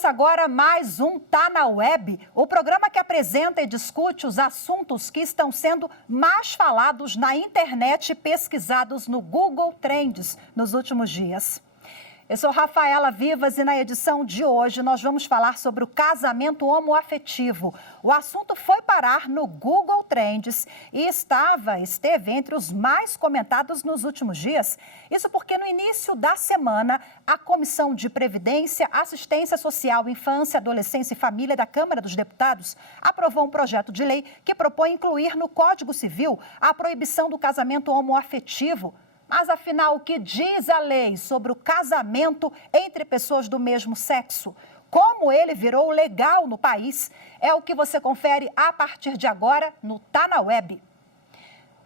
Começa agora mais um Tá na Web, o programa que apresenta e discute os assuntos que estão sendo mais falados na internet e pesquisados no Google Trends nos últimos dias. Eu sou Rafaela Vivas e na edição de hoje nós vamos falar sobre o casamento homoafetivo. O assunto foi parar no Google Trends e esteve entre os mais comentados nos últimos dias. Isso porque no início da semana, a Comissão de Previdência, Assistência Social, Infância, Adolescência e Família da Câmara dos Deputados aprovou um projeto de lei que propõe incluir no Código Civil a proibição do casamento homoafetivo. Mas, afinal, o que diz a lei sobre o casamento entre pessoas do mesmo sexo? Como ele virou legal no país? É o que você confere a partir de agora no Tá na Web.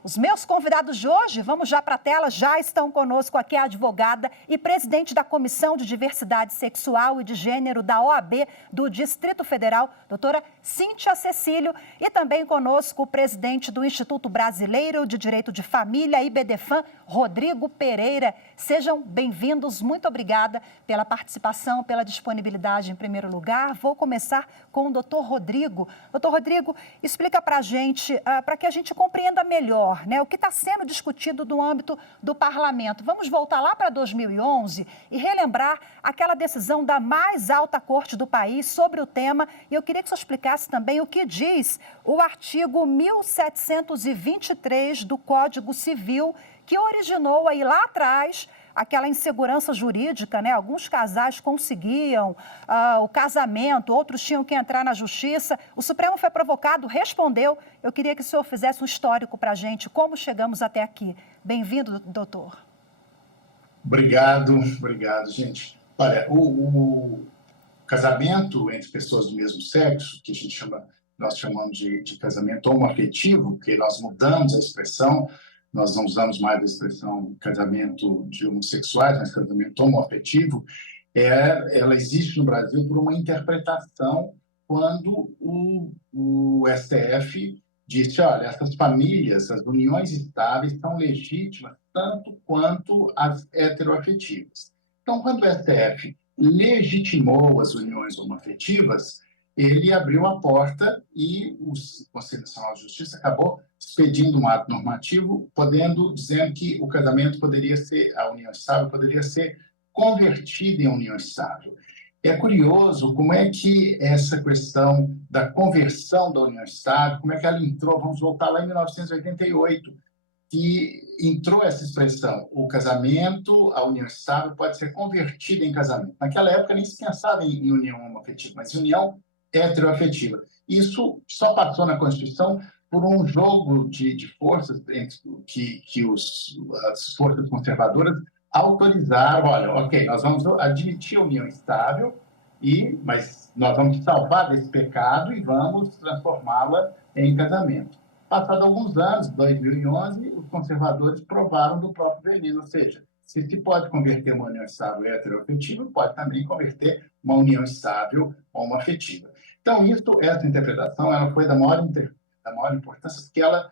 Os meus convidados de hoje, vamos já para a tela, já estão conosco aqui a advogada e presidente da Comissão de Diversidade Sexual e de Gênero da OAB do Distrito Federal, doutora Cíntia Cecílio, e também conosco o presidente do Instituto Brasileiro de Direito de Família, IBDFAM, Rodrigo Pereira. Sejam bem-vindos, muito obrigada pela participação, pela disponibilidade em primeiro lugar. Vou começar com o doutor Rodrigo. Doutor Rodrigo, explica para a gente, para que a gente compreenda melhor, o que está sendo discutido no âmbito do parlamento. Vamos voltar lá para 2011 e relembrar aquela decisão da mais alta corte do país sobre o tema. E eu queria que você explicasse também o que diz o artigo 1723 do Código Civil, que originou aí lá atrás aquela insegurança jurídica, Alguns casais conseguiam o casamento, outros tinham que entrar na justiça. O Supremo foi provocado, respondeu. Eu queria que o senhor fizesse um histórico para a gente, como chegamos até aqui. Bem-vindo, doutor. Obrigado, gente. Olha, o casamento entre pessoas do mesmo sexo, que nós chamamos de casamento homoafetivo, porque nós mudamos a expressão. Nós não usamos mais a expressão casamento de homossexuais, mas casamento homoafetivo. Ela existe no Brasil por uma interpretação quando o STF disse, olha, essas famílias, as uniões estáveis são legítimas tanto quanto as heteroafetivas. Então, quando o STF legitimou as uniões homoafetivas, ele abriu a porta e o Conselho Nacional de Justiça acabou expedindo um ato normativo, dizendo que o casamento a união estável poderia ser convertida em união estável. É curioso como é que essa questão da conversão da união estável, como é que ela entrou, vamos voltar lá em 1988, que entrou essa expressão, o casamento, a união estável pode ser convertida em casamento. Naquela época nem se pensava em união homoafetiva, mas em união heteroafetiva. Isso só passou na Constituição por um jogo de forças que as forças conservadoras autorizaram. Olha, ok, nós vamos admitir a união estável, mas nós vamos salvar desse pecado e vamos transformá-la em casamento. Passado alguns anos, 2011, os conservadores provaram do próprio veneno, ou seja, se pode converter uma união estável heteroafetiva, pode também converter uma união estável homoafetiva. Então, essa interpretação ela foi da maior importância, porque ela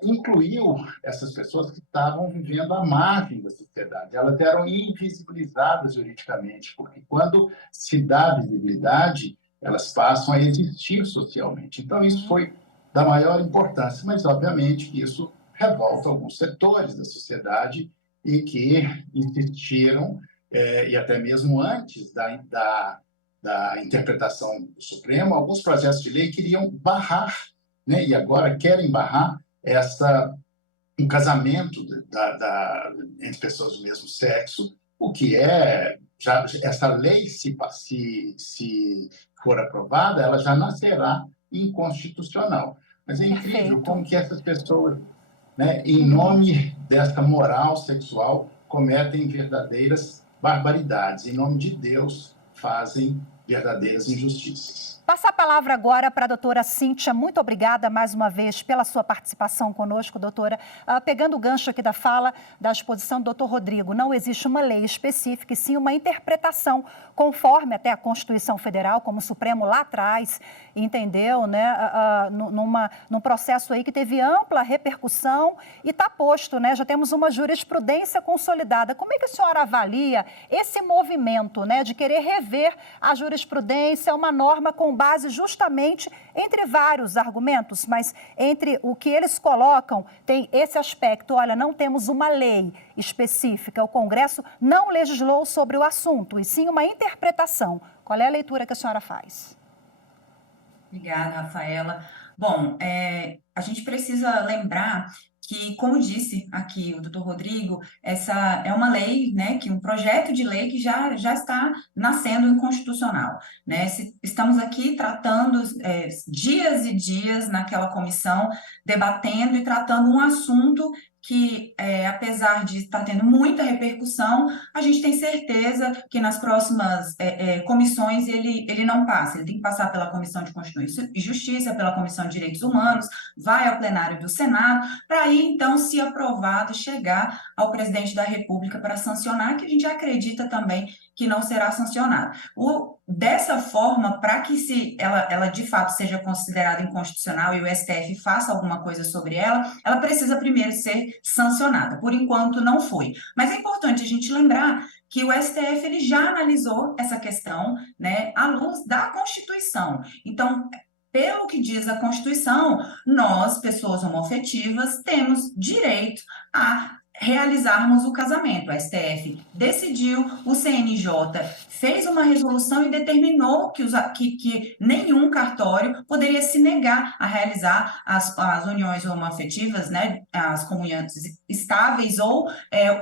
incluiu essas pessoas que estavam vivendo à margem da sociedade. Elas eram invisibilizadas juridicamente, porque quando se dá visibilidade, elas passam a existir socialmente. Então, isso foi da maior importância, mas, obviamente, que isso revolta alguns setores da sociedade e que insistiram, e até mesmo antes da interpretação do Supremo, alguns projetos de lei queriam barrar, e agora querem barrar um casamento entre pessoas do mesmo sexo, o que essa lei, se for aprovada, ela já nascerá inconstitucional. Mas é incrível como que essas pessoas, em nome dessa moral sexual, cometem verdadeiras barbaridades. Em nome de Deus, fazem verdadeiras injustiças. Passa palavra agora para a doutora Cíntia. Muito obrigada mais uma vez pela sua participação conosco, doutora. Pegando o gancho aqui da fala da exposição do doutor Rodrigo, não existe uma lei específica, e sim uma interpretação, conforme até a Constituição Federal, como o Supremo lá atrás entendeu, né, num processo aí que teve ampla repercussão e está posto, né? Já temos uma jurisprudência consolidada. Como é que a senhora avalia esse movimento, né, de querer rever a jurisprudência, uma norma com base justamente entre vários argumentos, mas entre o que eles colocam tem esse aspecto, olha, não temos uma lei específica, o Congresso não legislou sobre o assunto, e sim uma interpretação. Qual é a leitura que a senhora faz? Obrigada, Rafaela. Bom, a gente precisa lembrar que, como disse aqui o doutor Rodrigo, essa é uma lei, né, um projeto de lei que já está nascendo inconstitucional, né? Estamos aqui tratando dias e dias naquela comissão, debatendo e tratando um assunto que, apesar de estar tendo muita repercussão, a gente tem certeza que nas próximas comissões ele não passa, ele tem que passar pela Comissão de Constituição e Justiça, pela Comissão de Direitos Humanos, vai ao plenário do Senado, para aí, então, se aprovado, chegar ao presidente da República para sancionar, que a gente acredita também que não será sancionado. Dessa forma, para que ela de fato seja considerada inconstitucional e o STF faça alguma coisa sobre ela precisa primeiro ser sancionada. Por enquanto, não foi. Mas é importante a gente lembrar que o STF ele já analisou essa questão, né, à luz da Constituição. Então, pelo que diz a Constituição, nós, pessoas homoafetivas, temos direito a realizarmos o casamento. O STF decidiu, o CNJ fez uma resolução e determinou que nenhum cartório poderia se negar a realizar as uniões homoafetivas, né, as comunhões estáveis ou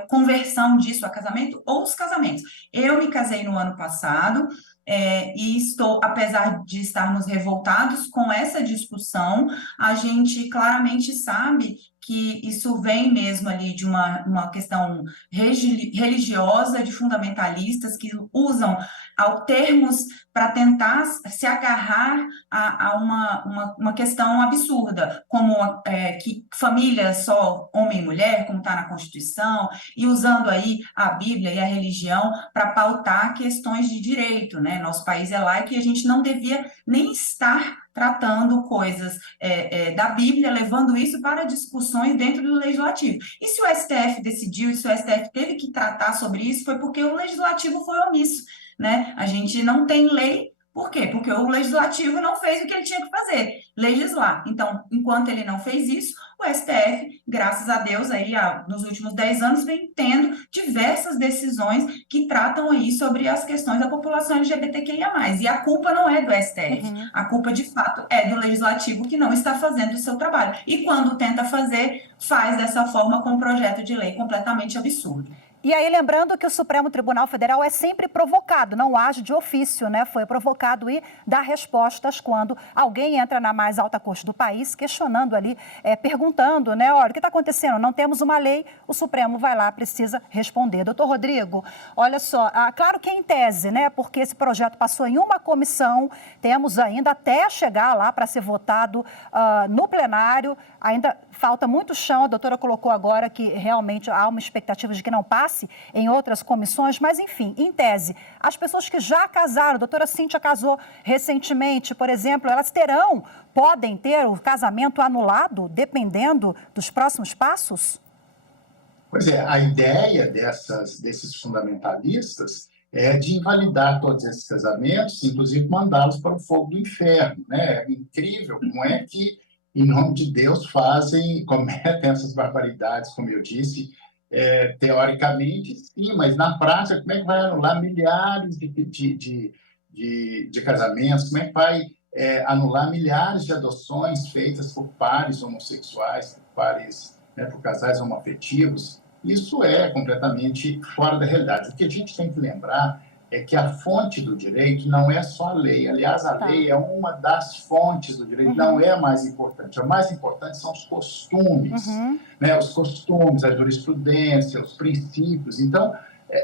conversão disso a casamento ou os casamentos. Eu me casei no ano passado, e apesar de estarmos revoltados com essa discussão, a gente claramente sabe que isso vem mesmo ali de uma questão religiosa, de fundamentalistas que usam termos para tentar se agarrar a uma questão absurda, como que família só homem e mulher, como está na Constituição, e usando aí a Bíblia e a religião para pautar questões de direito, né? Nosso país é laico e a gente não devia nem estar tratando coisas da Bíblia, levando isso para discussões dentro do Legislativo. E se o STF decidiu, e se o STF teve que tratar sobre isso, foi porque o Legislativo foi omisso, né? A gente não tem lei, por quê? Porque o Legislativo não fez o que ele tinha que fazer, legislar. Então, enquanto ele não fez isso, o STF, graças a Deus, aí, nos últimos 10 anos, vem tendo diversas decisões que tratam aí sobre as questões da população LGBTQIA+. E a culpa não é do STF, a culpa, de fato, é do Legislativo que não está fazendo o seu trabalho. E quando tenta fazer, faz dessa forma com um projeto de lei completamente absurdo. E aí, lembrando que o Supremo Tribunal Federal é sempre provocado, não age de ofício, né? Foi provocado e dá respostas quando alguém entra na mais alta corte do país, questionando ali, perguntando, né? Olha, o que está acontecendo? Não temos uma lei, o Supremo vai lá, precisa responder. Doutor Rodrigo, olha só, claro que em tese, né? Porque esse projeto passou em uma comissão, temos ainda até chegar lá para ser votado no plenário, ainda falta muito chão, a doutora colocou agora que realmente há uma expectativa de que não passe em outras comissões, mas enfim, em tese, as pessoas que já casaram, a doutora Cíntia casou recentemente, por exemplo, elas podem ter o casamento anulado, dependendo dos próximos passos? Pois é, a ideia desses fundamentalistas é de invalidar todos esses casamentos, inclusive mandá-los para o fogo do inferno, né? É incrível como é que, em nome de Deus, cometem essas barbaridades, como eu disse, teoricamente, sim, mas na prática, como é que vai anular milhares de casamentos? Como é que vai anular milhares de adoções feitas por pares homossexuais, por casais homoafetivos? Isso é completamente fora da realidade. O que a gente tem que lembrar é que a fonte do direito não é só a lei. Aliás, a lei é uma das fontes do direito, não é a mais importante. O mais importante são os costumes, né? Os costumes, a jurisprudência, os princípios. Então,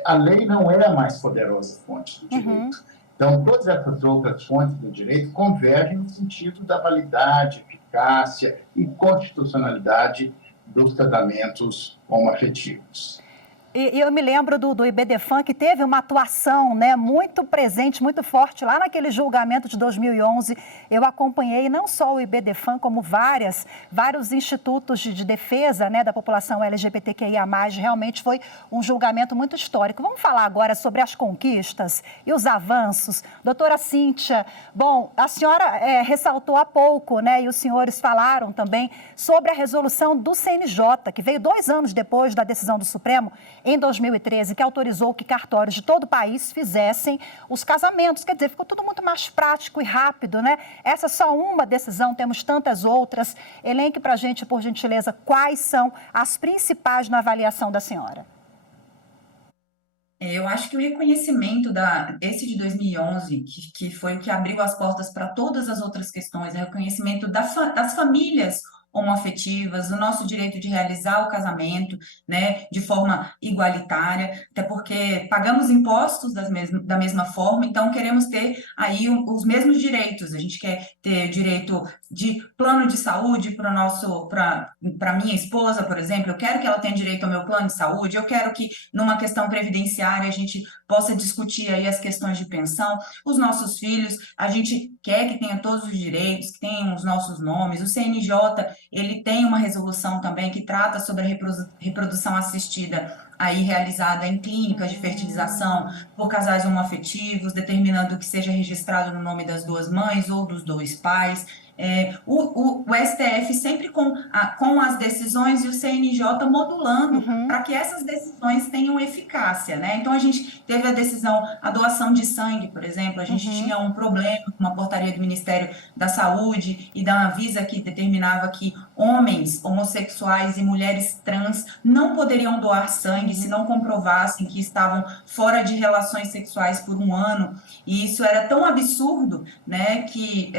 a lei não é a mais poderosa fonte do direito. Então, todas essas outras fontes do direito convergem no sentido da validade, eficácia e constitucionalidade dos casamentos homoafetivos. E eu me lembro do IBDFAN, que teve uma atuação, né, muito presente, muito forte lá naquele julgamento de 2011. Eu acompanhei não só o IBDFAN, como vários institutos de defesa, né, da população LGBTQIA+. Realmente foi um julgamento muito histórico. Vamos falar agora sobre as conquistas e os avanços. Doutora Cíntia, bom, a senhora ressaltou há pouco, né, e os senhores falaram também sobre a resolução do CNJ, que veio 2 anos depois da decisão do Supremo, em 2013, que autorizou que cartórios de todo o país fizessem os casamentos. Quer dizer, ficou tudo muito mais prático e rápido, né? Essa é só uma decisão, temos tantas outras. Elenque para a gente, por gentileza, quais são as principais na avaliação da senhora. Eu acho que o reconhecimento esse de 2011, que foi o que abriu as portas para todas as outras questões, o reconhecimento das famílias homoafetivas, o nosso direito de realizar o casamento, né, de forma igualitária, até porque pagamos impostos da mesma forma, então queremos ter aí os mesmos direitos. A gente quer ter direito de plano de saúde para minha esposa, por exemplo. Eu quero que ela tenha direito ao meu plano de saúde, eu quero que numa questão previdenciária a gente possa discutir aí as questões de pensão. Os nossos filhos, a gente quer que tenha todos os direitos, que tenham os nossos nomes. O CNJ, ele tem uma resolução também que trata sobre a reprodução assistida aí realizada em clínicas de fertilização por casais homoafetivos, determinando que seja registrado no nome das 2 mães ou dos 2 pais. O STF sempre com as decisões e o CNJ modulando para que essas decisões tenham eficácia, né? Então, a gente teve a doação de sangue, por exemplo, a gente tinha um problema com uma portaria do Ministério da Saúde e da Anvisa que determinava que homens homossexuais e mulheres trans não poderiam doar sangue se não comprovassem que estavam fora de relações sexuais por 1 ano, e isso era tão absurdo, né, que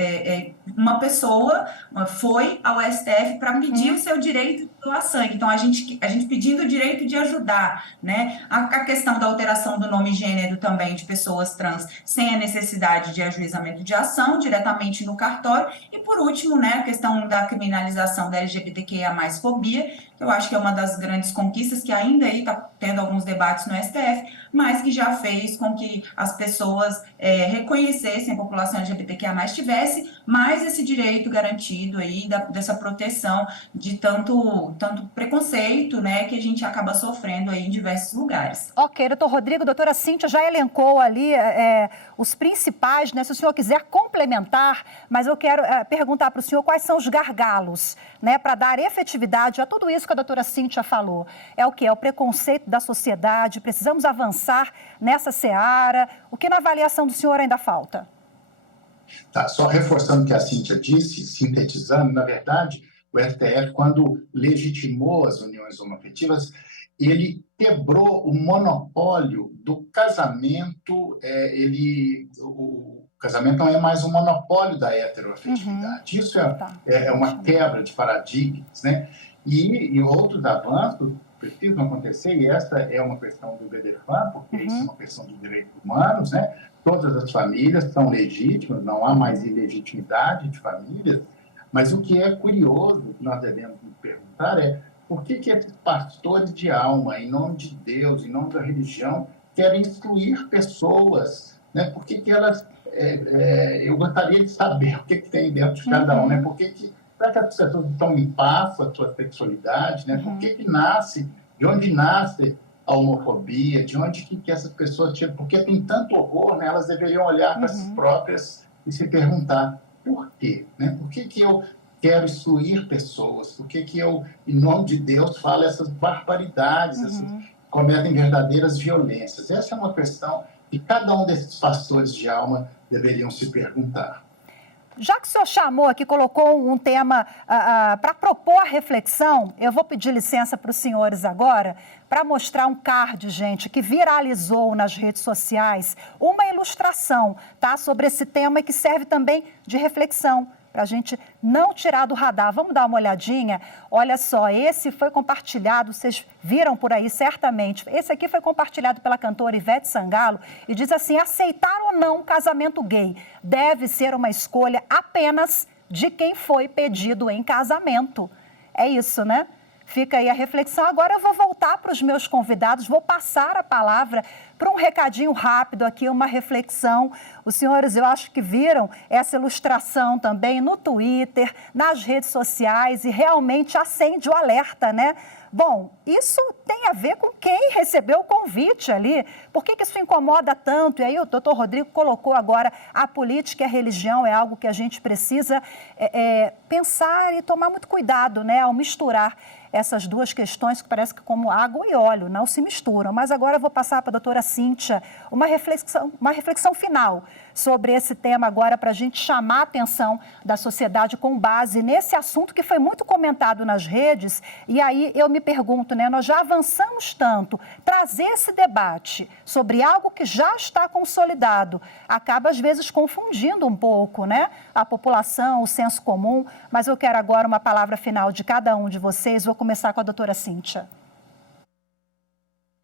uma pessoa foi ao STF para pedir o seu direito de doar sangue. Então, a gente pedindo o direito de ajudar, né? A questão da alteração do nome e gênero também de pessoas trans, sem a necessidade de ajuizamento de ação, diretamente no cartório. E, por último, né, a questão da criminalização da LGBTQIA+, fobia, que eu acho que é uma das grandes conquistas, que ainda aí está tendo alguns debates no STF, mas que já fez com que as pessoas reconhecessem, a população LGBTQIA+, tivesse mais esse direito garantido aí, dessa proteção de tanto preconceito, né, que a gente acaba sofrendo aí em diversos lugares. Ok, doutor Rodrigo, doutora Cíntia já elencou ali os principais, né, se o senhor quiser complementar, mas eu quero perguntar para o senhor quais são os gargalos, né, para dar efetividade a tudo isso que a doutora Cíntia falou. É o quê? É o preconceito da sociedade, precisamos avançar nessa seara. O que na avaliação do senhor ainda falta? Tá, só reforçando o que a Cíntia disse, sintetizando, na verdade, o STF, quando legitimou as uniões homoafetivas, ele quebrou o monopólio do casamento, o casamento não é mais um monopólio da heteroafetividade. Isso é uma quebra de paradigmas, né? E outros avanços precisam acontecer, e essa é uma questão do IBDFAN, porque isso é uma questão de direitos humanos, né? Todas as famílias são legítimas, não há mais ilegitimidade de famílias, mas o que é curioso, que nós devemos nos perguntar é por que esses pastores de alma, em nome de Deus, em nome da religião, querem excluir pessoas, né? Por que elas... eu gostaria de saber o que tem dentro de cada um, né? Será que as pessoas estão em paz com a sua sexualidade, né? Por que nasce, de onde nasce a homofobia, de onde que essas pessoas tiram, porque tem tanto horror, né? Elas deveriam olhar para si próprias e se perguntar por quê, né? Por que eu quero excluir pessoas? Por que eu, em nome de Deus, falo essas barbaridades, cometem verdadeiras violências? Essa é uma questão que cada um desses pastores de alma deveriam se perguntar. Já que o senhor chamou aqui, colocou um tema para propor a reflexão, eu vou pedir licença para os senhores agora para mostrar um card, gente, que viralizou nas redes sociais, uma ilustração, tá, sobre esse tema que serve também de reflexão. para a gente não tirar do radar. Vamos dar uma olhadinha? Olha só, esse foi compartilhado, vocês viram por aí certamente. Esse aqui foi compartilhado pela cantora Ivete Sangalo e diz assim: aceitar ou não um casamento gay deve ser uma escolha apenas de quem foi pedido em casamento. É isso, né? Fica aí a reflexão. Agora eu vou voltar para os meus convidados, vou passar a palavra para um recadinho rápido aqui, uma reflexão. Os senhores, eu acho que viram essa ilustração também no Twitter, nas redes sociais, e realmente acende o alerta, né? Bom, isso tem a ver com quem recebeu o convite ali. Por que isso incomoda tanto? E aí o doutor Rodrigo colocou agora: a política e a religião é algo que a gente precisa pensar e tomar muito cuidado, né, ao misturar essas duas questões que parece que como água e óleo, não se misturam. Mas agora eu vou passar para a doutora Cíntia uma reflexão final sobre esse tema agora, para a gente chamar a atenção da sociedade com base nesse assunto que foi muito comentado nas redes. E aí eu me pergunto, né, nós já avançamos tanto, trazer esse debate sobre algo que já está consolidado acaba às vezes confundindo um pouco, né, a população, o senso comum. Mas eu quero agora uma palavra final de cada um de vocês. Vou começar com a doutora Cíntia.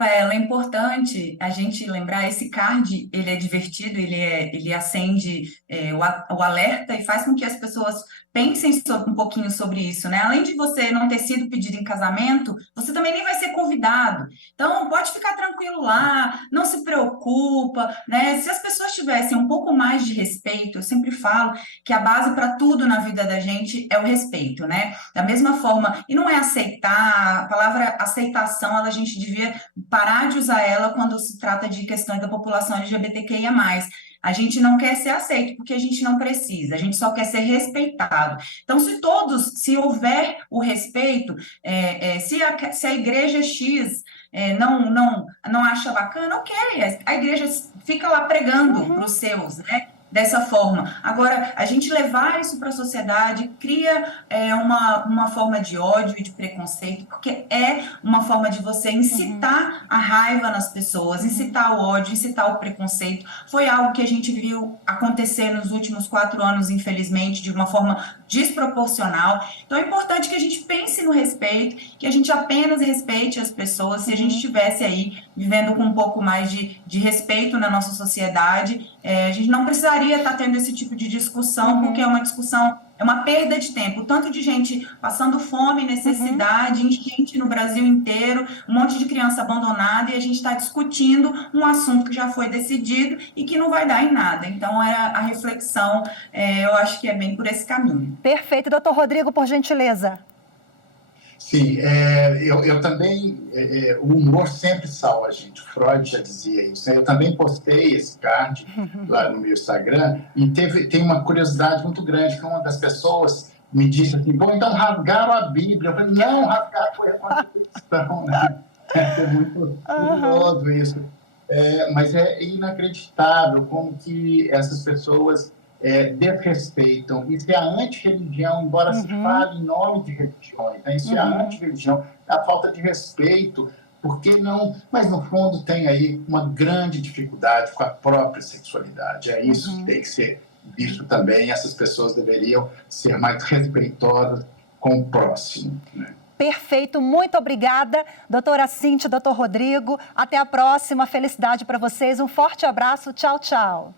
É importante a gente lembrar, esse card, ele é divertido, ele acende o alerta e faz com que as pessoas pensem um pouquinho sobre isso, né? Além de você não ter sido pedido em casamento, você também nem vai ser convidado. Então, pode ficar tranquilo lá, não se preocupa, né? Se as pessoas tivessem um pouco mais de respeito, eu sempre falo que a base para tudo na vida da gente é o respeito, né? Da mesma forma, e não é aceitar, a palavra aceitação, a gente devia parar de usar ela quando se trata de questões da população LGBTQIA+. A gente não quer ser aceito porque a gente não precisa, a gente só quer ser respeitado. Então, se houver o respeito, se a igreja X não acha bacana, ok, a igreja fica lá pregando para os seus, né? Dessa forma. Agora, a gente levar isso para a sociedade cria uma forma de ódio e de preconceito, porque é uma forma de você incitar a raiva nas pessoas, incitar o ódio, incitar o preconceito. Foi algo que a gente viu acontecer nos últimos 4 anos, infelizmente, de uma forma desproporcional. Então, é importante que a gente pense no respeito, que a gente apenas respeite as pessoas. Se a gente estivesse aí vivendo com um pouco mais de respeito na nossa sociedade, a gente não precisaria estar tendo esse tipo de discussão, porque é uma discussão, é uma perda de tempo. Tanto de gente passando fome, necessidade, enchente no Brasil inteiro, um monte de criança abandonada, e a gente está discutindo um assunto que já foi decidido e que não vai dar em nada. Então, a reflexão, eu acho que é bem por esse caminho. Perfeito. Doutor Rodrigo, por gentileza. Sim, eu também, o humor sempre salva a gente, Freud já dizia isso, né? Eu também postei esse card lá no meu Instagram e tem uma curiosidade muito grande, que uma das pessoas me disse assim: bom, então rasgaram a Bíblia. Eu falei: não, rasgar foi a Constituição, né? É muito curioso isso, mas é inacreditável como que essas pessoas desrespeitam. Isso é a antirreligião, embora se fale em nome de religiões, né? Isso é a antirreligião, a falta de respeito. Por que não? Mas, no fundo, tem aí uma grande dificuldade com a própria sexualidade. É isso que tem que ser visto também. Essas pessoas deveriam ser mais respeitosas com o próximo, né? Perfeito, muito obrigada, doutora Cíntia, doutor Rodrigo. Até a próxima, felicidade para vocês. Um forte abraço, tchau, tchau.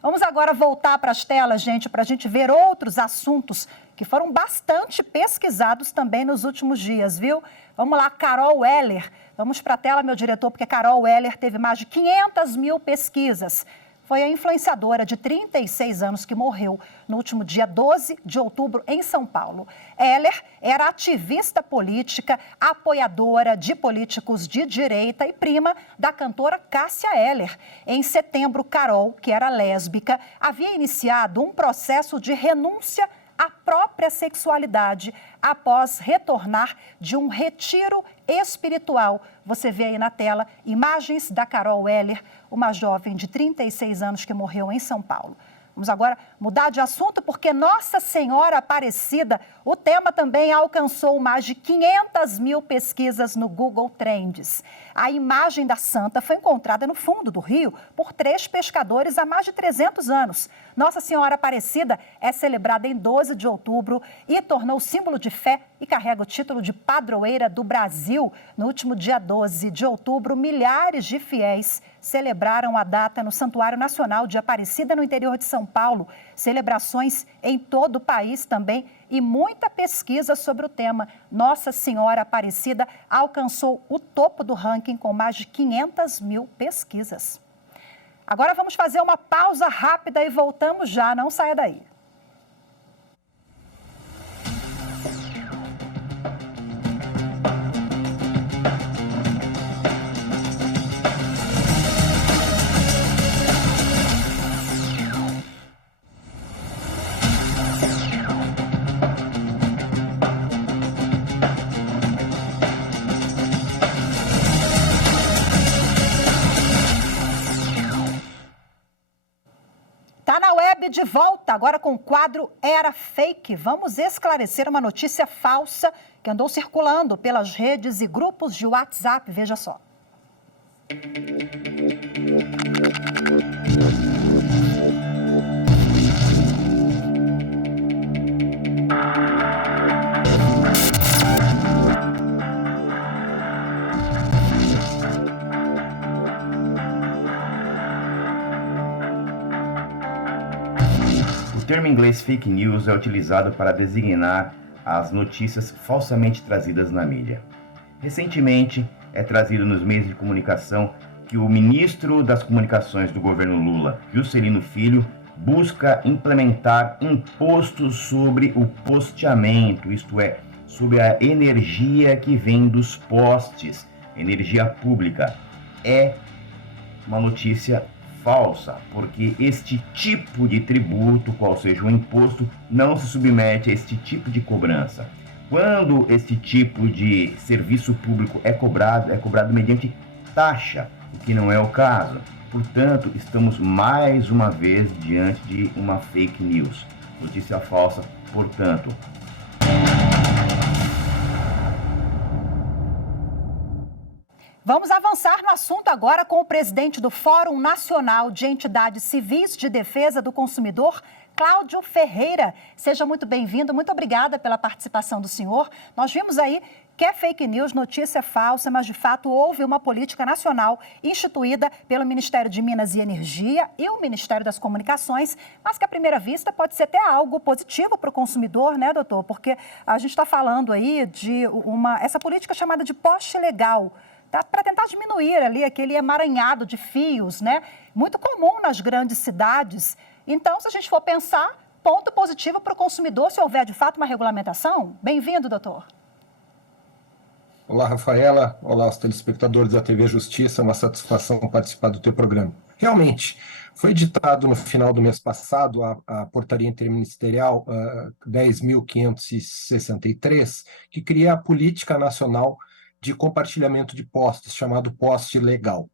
Vamos agora voltar para as telas, gente, para a gente ver outros assuntos que foram bastante pesquisados também nos últimos dias, viu? Vamos lá, Carol Weller. Vamos para a tela, meu diretor, porque Carol Weller teve mais de 500 mil pesquisas. Foi a influenciadora de 36 anos que morreu no último dia 12 de outubro em São Paulo. Weller era ativista política, apoiadora de políticos de direita e prima da cantora Cássia Eller. Em setembro, Carol, que era lésbica, havia iniciado um processo de renúncia à própria sexualidade após retornar de um retiro espiritual. Você vê aí na tela imagens da Carol Weller, uma jovem de 36 anos que morreu em São Paulo. Vamos agora mudar de assunto, porque Nossa Senhora Aparecida, o tema também alcançou mais de 500 mil pesquisas no Google Trends. A imagem da santa foi encontrada no fundo do rio por 3 pescadores há mais de 300 anos. Nossa Senhora Aparecida é celebrada em 12 de outubro e tornou símbolo de fé e carrega o título de padroeira do Brasil. No último dia 12 de outubro, milhares de fiéis celebraram a data no Santuário Nacional de Aparecida, no interior de São Paulo. Celebrações em todo o país também e muita pesquisa sobre o tema. Nossa Senhora Aparecida alcançou o topo do ranking com mais de 500 mil pesquisas. Agora vamos fazer uma pausa rápida e voltamos já, não saia daí. Tá na web de volta, agora com o quadro Era Fake. Vamos esclarecer uma notícia falsa que andou circulando pelas redes e grupos de WhatsApp. Veja só. O termo em inglês fake news é utilizado para designar as notícias falsamente trazidas na mídia. Recentemente, é trazido nos meios de comunicação que o ministro das Comunicações do governo Lula, Juscelino Filho, busca implementar imposto sobre o posteamento, isto é, sobre a energia que vem dos postes, energia pública. É uma notícia falsa, porque este tipo de tributo, qual seja o imposto, não se submete a este tipo de cobrança. Quando este tipo de serviço público é cobrado mediante taxa, o que não é o caso. Portanto, estamos mais uma vez diante de uma fake news, notícia falsa, portanto. Vamos avançar no assunto agora com o presidente do Fórum Nacional de Entidades Civis de Defesa do Consumidor, Cláudio Ferreira. Seja muito bem-vindo, muito obrigada pela participação do senhor. Nós vimos aí que é fake news, notícia falsa, mas de fato houve uma política nacional instituída pelo Ministério de Minas e Energia e o Ministério das Comunicações, mas que à primeira vista pode ser até algo positivo para o consumidor, né, doutor? Porque a gente está falando aí de essa política chamada de poste legal, tá? Para tentar diminuir ali aquele emaranhado de fios, né? Muito comum nas grandes cidades. Então, se a gente for pensar, ponto positivo para o consumidor se houver de fato uma regulamentação. Bem-vindo, doutor. Olá, Rafaela. Olá, os telespectadores da TV Justiça. É uma satisfação participar do teu programa. Realmente, foi editado no final do mês passado a portaria interministerial 10.563, que cria a Política Nacional de Compartilhamento de Postes, chamado Poste Legal.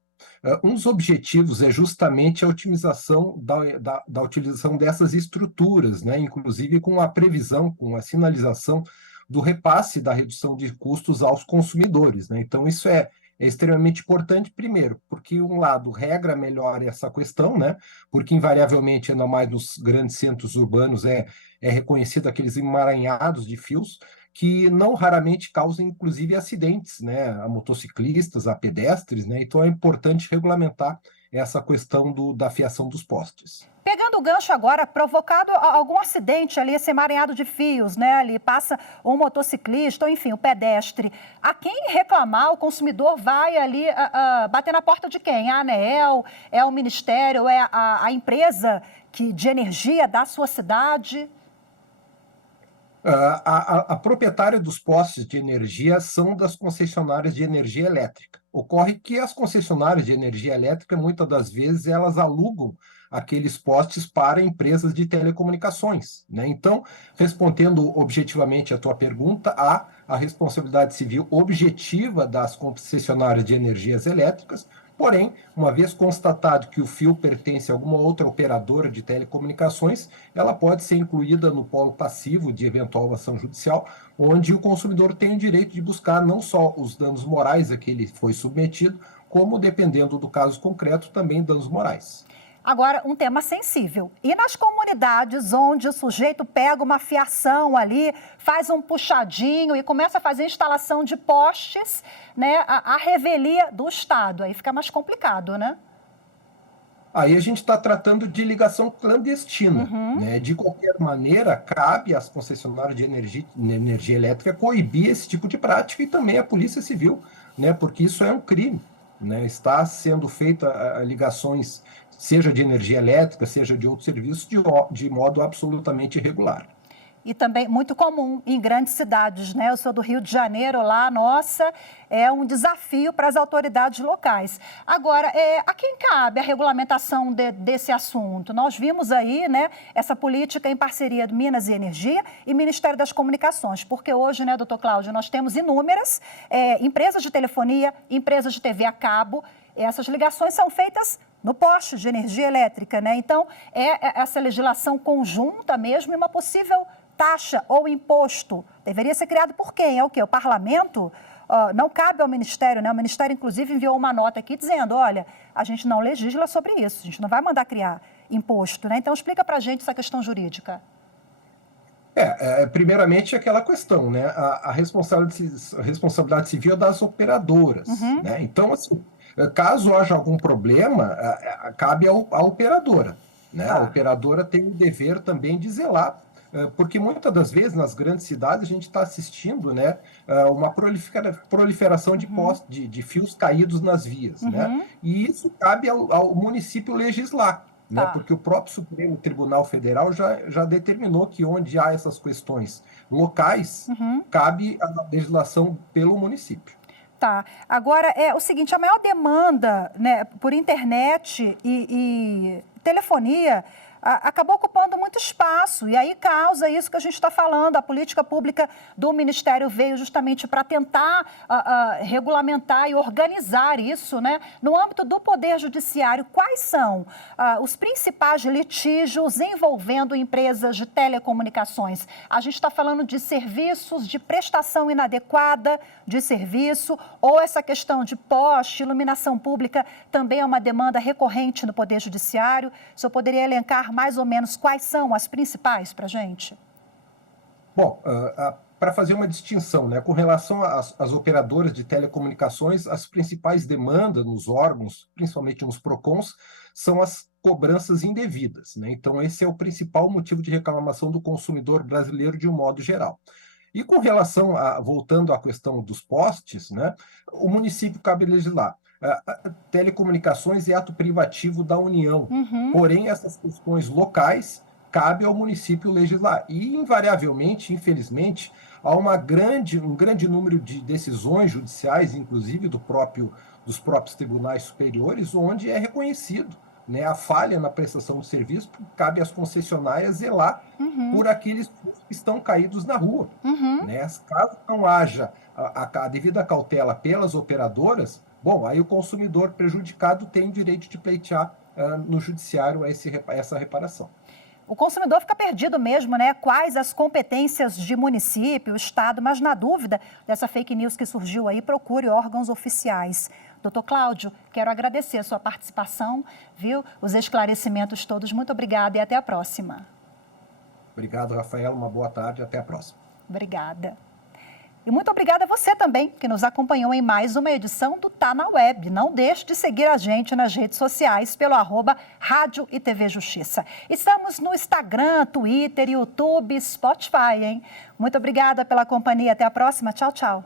Um dos objetivos é justamente a otimização da utilização dessas estruturas, né? Inclusive com a previsão, com a sinalização do repasse da redução de custos aos consumidores, né? Então, isso é extremamente importante, primeiro, porque, um lado, regra melhor essa questão, né? Porque, invariavelmente, ainda mais nos grandes centros urbanos, é reconhecido aqueles emaranhados de fios que não raramente causam, inclusive, acidentes, né? A motociclistas, a pedestres, né? Então, é importante regulamentar essa questão da fiação dos postes. Pegando o gancho agora, provocado algum acidente ali, esse emaranhado de fios, né? Ali passa um motociclista, ou enfim, o pedestre. A quem reclamar, o consumidor vai ali bater na porta de quem? A ANEEL, é o Ministério, é a empresa de energia da sua cidade? A proprietária dos postes de energia são das concessionárias de energia elétrica. Ocorre que as concessionárias de energia elétrica, muitas das vezes, elas alugam aqueles postes para empresas de telecomunicações, né? Então, respondendo objetivamente a tua pergunta, a responsabilidade civil objetiva das concessionárias de energias elétricas, Porém, uma vez constatado que o fio pertence a alguma outra operadora de telecomunicações, ela pode ser incluída no polo passivo de eventual ação judicial, onde o consumidor tem o direito de buscar não só os danos morais a que ele foi submetido, como, dependendo do caso concreto, também danos morais. Agora, um tema sensível. E nas comunidades onde o sujeito pega uma fiação ali, faz um puxadinho e começa a fazer instalação de postes, né, a revelia do Estado. Aí fica mais complicado, né? Aí a gente está tratando de ligação clandestina, né? De qualquer maneira, cabe às concessionárias de energia elétrica coibir esse tipo de prática e também à Polícia Civil, né? Porque isso é um crime, né? Está sendo feita ligações, seja de energia elétrica, seja de outros serviços, de modo absolutamente irregular. E também muito comum em grandes cidades, né? Eu sou do Rio de Janeiro, lá, nossa, é um desafio para as autoridades locais. Agora, a quem cabe a regulamentação desse assunto? Nós vimos aí, né, essa política em parceria do Minas e Energia e Ministério das Comunicações, porque hoje, né, doutor Cláudio, nós temos inúmeras empresas de telefonia, empresas de TV a cabo, essas ligações são feitas no poste de energia elétrica, né? Então, essa legislação conjunta mesmo e uma possível taxa ou imposto deveria ser criado por quem? É o quê? O parlamento? Não cabe ao Ministério, né? O Ministério, inclusive, enviou uma nota aqui dizendo, olha, a gente não legisla sobre isso, a gente não vai mandar criar imposto, né? Então, explica para a gente essa questão jurídica. Primeiramente, aquela questão, né? A responsabilidade civil é das operadoras, né? Então, assim, caso haja algum problema, cabe à operadora, né? A operadora tem o dever também de zelar, porque muitas das vezes nas grandes cidades a gente está assistindo, né, uma proliferação de fios caídos nas vias, né? E isso cabe ao município legislar, né? Porque o próprio Supremo Tribunal Federal já determinou que onde há essas questões locais, cabe a legislação pelo município. Tá. Agora, é o seguinte, a maior demanda, né, por internet e telefonia acabou ocupando muito espaço e aí causa isso que a gente está falando. A política pública do Ministério veio justamente para tentar regulamentar e organizar isso, né? No âmbito do Poder Judiciário, quais são os principais litígios envolvendo empresas de telecomunicações? A gente está falando de serviços, de prestação inadequada de serviço, ou essa questão de poste, iluminação pública também é uma demanda recorrente no Poder Judiciário? O senhor poderia elencar mais ou menos quais são as principais para a gente? Bom, para fazer uma distinção, né, com relação às operadoras de telecomunicações, as principais demandas nos órgãos, principalmente nos PROCONs, são as cobranças indevidas, né? Então, esse é o principal motivo de reclamação do consumidor brasileiro de um modo geral. E com relação voltando à questão dos postes, né, o município cabe legislar. Telecomunicações é ato privativo da União, porém essas questões locais cabe ao município legislar. E, invariavelmente, infelizmente, há um grande número de decisões judiciais, inclusive dos próprios tribunais superiores, onde é reconhecido, né, a falha na prestação do serviço, cabe às concessionárias zelar por aqueles que estão caídos na rua. Né? Caso não haja a devida cautela pelas operadoras, bom, aí o consumidor prejudicado tem o direito de pleitear no judiciário essa reparação. O consumidor fica perdido mesmo, né? Quais as competências de município, estado, mas na dúvida dessa fake news que surgiu aí, procure órgãos oficiais. Doutor Cláudio, quero agradecer a sua participação, viu? Os esclarecimentos todos. Muito obrigada e até a próxima. Obrigado, Rafaela. Uma boa tarde e até a próxima. Obrigada. E muito obrigada a você também, que nos acompanhou em mais uma edição do Tá na Web. Não deixe de seguir a gente nas redes sociais pelo @Rádio e TV Justiça. Estamos no Instagram, Twitter, YouTube, Spotify, hein? Muito obrigada pela companhia. Até a próxima. Tchau, tchau.